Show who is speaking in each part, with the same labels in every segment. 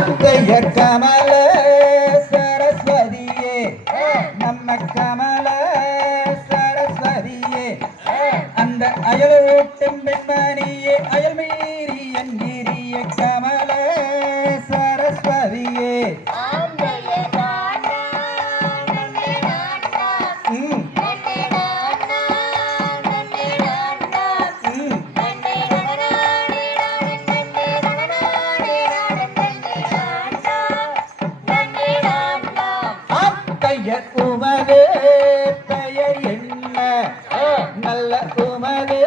Speaker 1: பெயர் கமல சரஸ்வதியே. நம்ம கமல சரஸ்வதியே. அந்த அயல் பெண்மணியே அயல் பெயர் உமது பெயர் என்ன? நல்ல உமது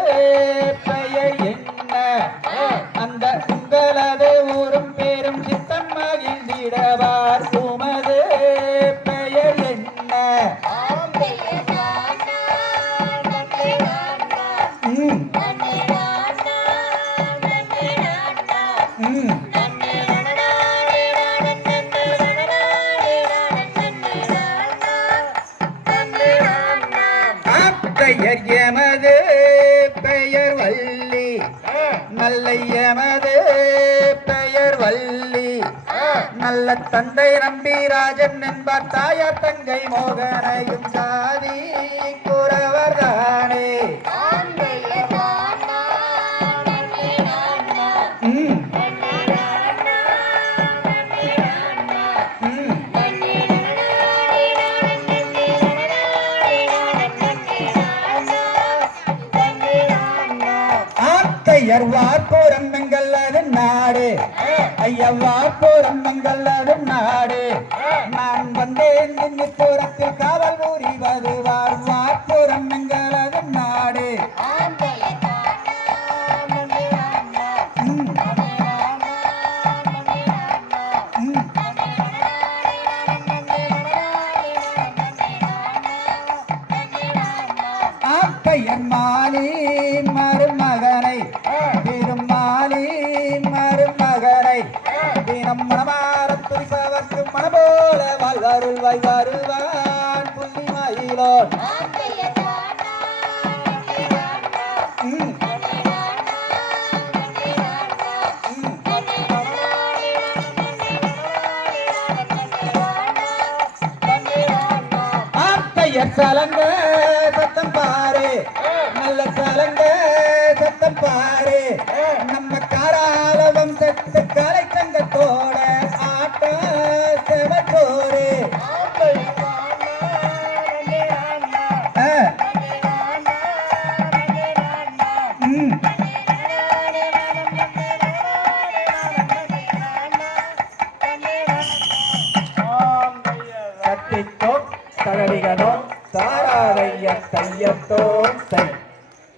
Speaker 1: பெயர் எமது பெயர் வள்ளி. நல்ல எமது பெயர் வள்ளி. நல்ல தந்தை நம்பிராஜன் என்பார் தாயார் தங்கை மோகனையும் சாதி குறவர் ஆத்தையர் வார்போரம் நாடு. ஐயா வார்போரம் நாடு. நான் வந்தேன் இன்னிப்புறத்தில் காவல் புரிவது துடிப்பவர்க்கு மனபோல வாழ்வருள்வாய் வருவான் புள்ளி மயிலோ சலங்க சத்தம் பாரு நல்ல சலங்க கத்தித்தோ தகடிகனோ தாராதைய தையத்தோம் தை.